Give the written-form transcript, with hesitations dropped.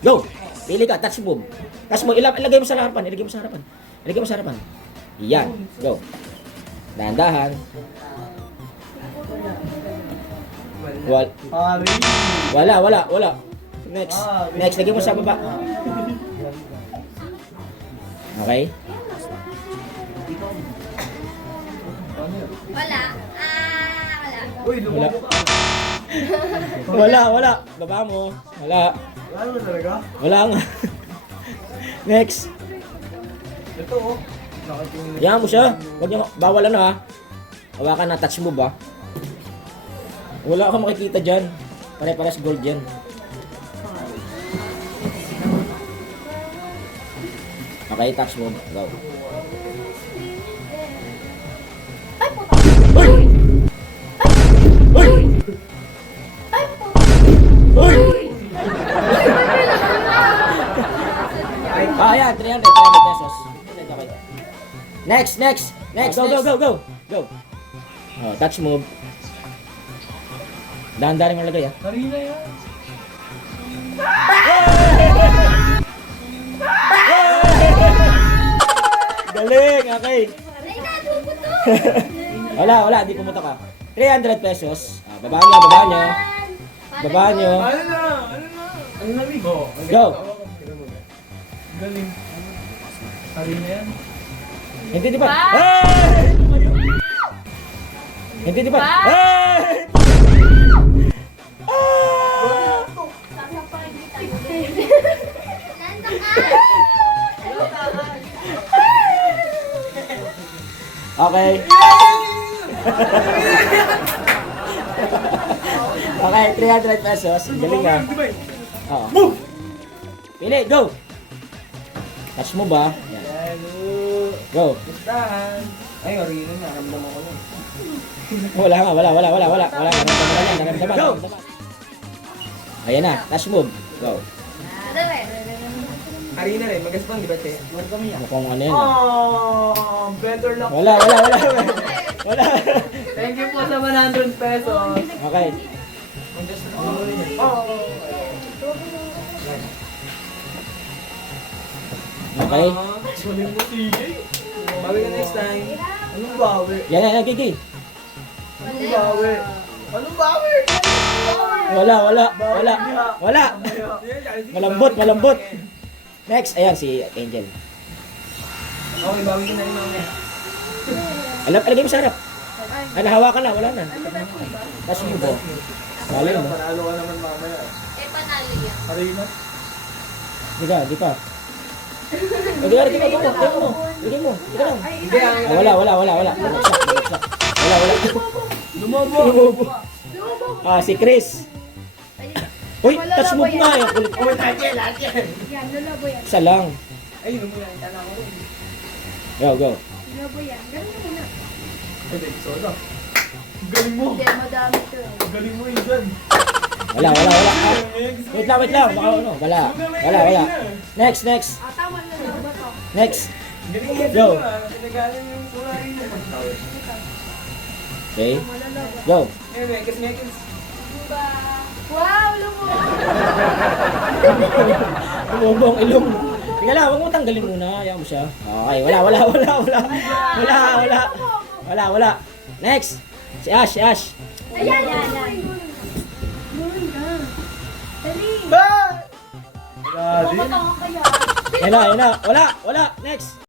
Go! Pili ka, touch move. Touch mo, ilagay mo sa harapan, ilagay mo sa harapan. Ilagay mo sa harapan. Yan, go. Dahan-dahan. Wala. Next. Next, lagay mo sa baba. Okay? Wala. Wala. Uy, lumabo ka. Wala. Baba mo. Wala. Wala mo talaga? Wala nga. Next. Ito oh. Yan mo siya. Huwag niyo, bawal ano ha. Hawakan na, touch move ha. Wala kang makikita dyan. Pare-pares gold yan. Okay, touch move. Go. Uy! Uy! Uy! Ayan, 300 pesos. Okay. Next. Go. Oh, touch move. Dahan-dahan mo lagay ah. Karina yan. Galing, okay. Ay, nadubuto. Wala, di pumunta ka. 300 pesos. Baba nyo. Ano na? Ang lamig. Go. Galing. Karina yan. Hindi di ba? Hey! Hindi di ba? Hey! Okay. Okay, 300 pesos. Galing ka. Oo. Move! Pili, go! Touch mo ba? Yan. Hello. Go. Gustahan. Ay, Karina, naramdaman ko na. Wala. Naramdaman. Ayan na, touch move. Go. Karina rin, magaspang, di ba, te? Mukhang ano yan. Oh, better luck. Wala. Thank you po sa 100 pesos. Okay. Okay. Sulit mo, TJ. Bawi ka next time. Anong bawi? Yan, Gigi. Anong bawi? Anong bawi? Wala. Malambot. Next, ayan si Angel. Okay, bawi ka na rin mamaya. Alagay mo sa harap. Nahawakan na, wala na. Touch mo ba? Wala mo. Panalo ka naman mamaya. Eh, panalo yan. Karina? Di pa. Lagay mo. Ika lang. Hindi, Wala. Bumagsak. Wala. Lumobo. Si Chris. Uy, touch move nga eh. Kulit. Oh, lahat yan. Yan, lulabo yan. Isa lang. Ay, lumuyan ka na ako. Go. Lulabo yan. Ganun mo na. Ay, soda. Galing mo. Hindi, madami to eh. Galing mo yun dyan. Wala. Wait lang. Baka ano. Wala. Next. Tama na lang ba to? Next. Galing mo Go. dyan. Pinagaling yung kulay mo. Okay. Go. Eh, mekis. Wow, lumubo. Lumubong ilong. Tingnan lang, huwag mo tanggalin muna. Ayaw mo siya. Okay, wala. Next. Si Ash. Ayan. Dali. Ba! Dali. Mamatanga kaya. Yan na. Wala. Next.